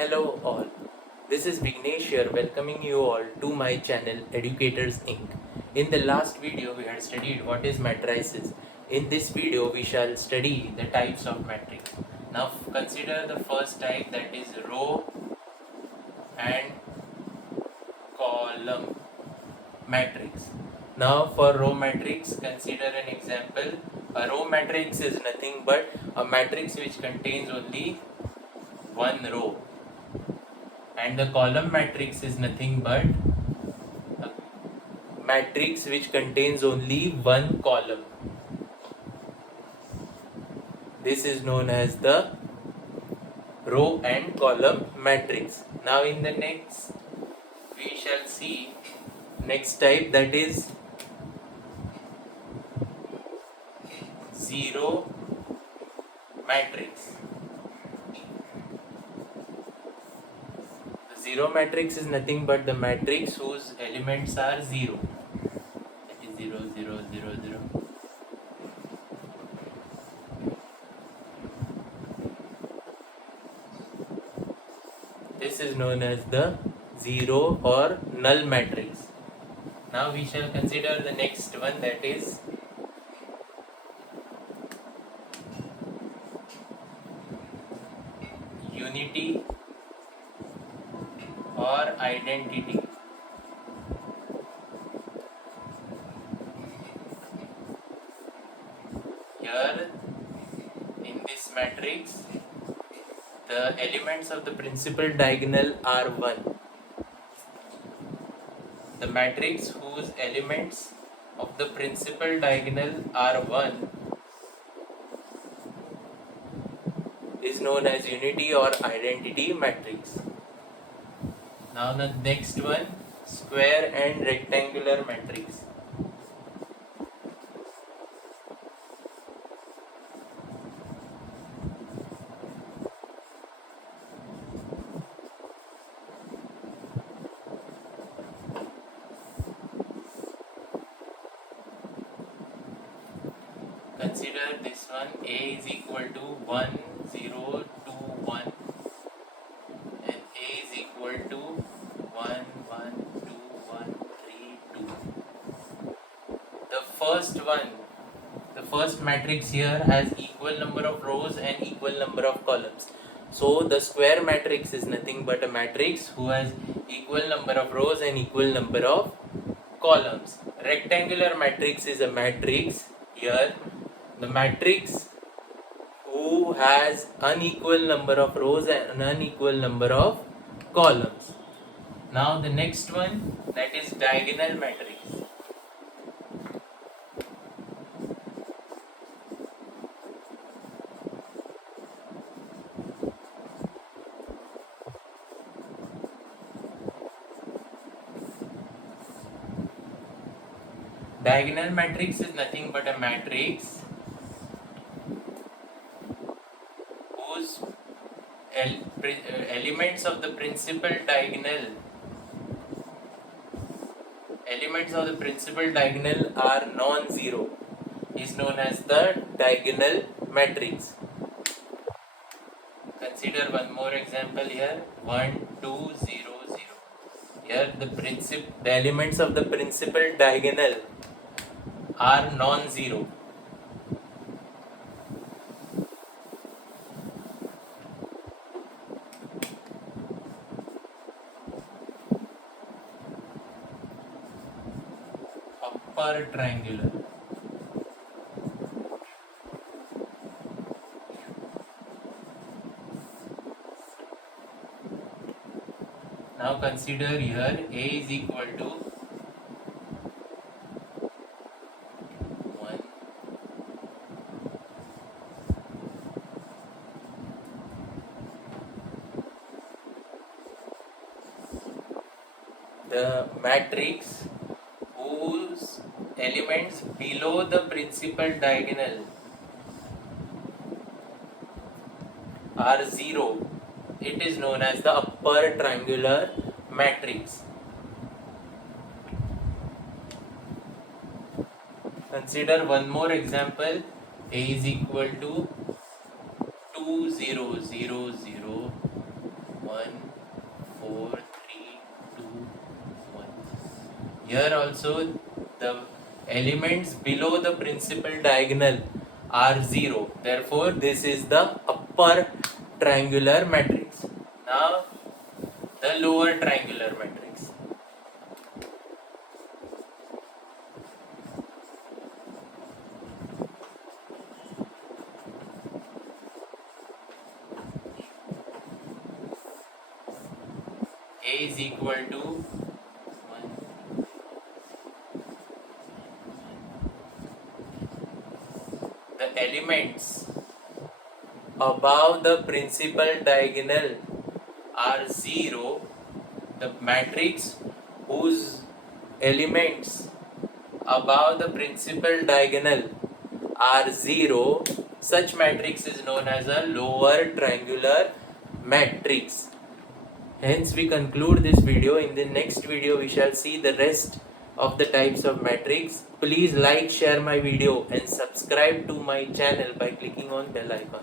Hello all, this is Vignesh here welcoming you all to my channel Educators Inc. In the last video we had studied what is matrices. In this video we shall study the types of matrix. Now consider the first type, that is row and column matrix. Now for row matrix, consider an example. A row matrix is nothing but a matrix which contains only one row, and the column matrix is nothing but a matrix which contains only one column. This is known as the row and column matrix. Now in the next we shall see next type, that is zero matrix. The zero matrix is nothing but the matrix whose elements are zero. That is 0, 0, 0, 0. This is known as the zero or null matrix. Now we shall consider the next one, that is unity or identity. Here in this matrix, the elements of the principal diagonal are 1. The matrix whose elements of the principal diagonal are 1 is known as unity or identity matrix. Now the next one, square and rectangular matrix. Consider this one, A is equal to 1, 0, 2, 1 and A is equal to 1, 1, 2, 1, 3, 2. The first matrix here has equal number of rows and equal number of columns. So the square matrix is nothing but a matrix who has equal number of rows and equal number of columns. Rectangular matrix is a matrix here. The matrix who has unequal number of rows and unequal number of columns. Now the next one, that is diagonal matrix. Diagonal matrix is nothing but a matrix whose elements of the principal diagonal are non-zero is known as the diagonal matrix. Consider one more example here, 1, 2, 0, 0. Here the elements of the principal diagonal are non-zero. Upper triangular. Now consider here A is equal to 1. The matrix whose elements below the principal diagonal are 0, it is known as the upper triangular matrix. Consider one more example, A is equal to 2, 0, 0, 0, 1, 4, 3, 2, 1. Here also the elements below the principal diagonal are 0. Therefore, this is the upper triangular matrix. Now, the lower triangular matrix. A is equal to 1. The elements above the principal diagonal are 0. The matrix whose elements above the principal diagonal are 0, such matrix is known as a lower triangular matrix. Hence, we conclude this video. In the next video, we shall see the rest of the types of matrix. Please like, share my video and subscribe to my channel by clicking on bell icon.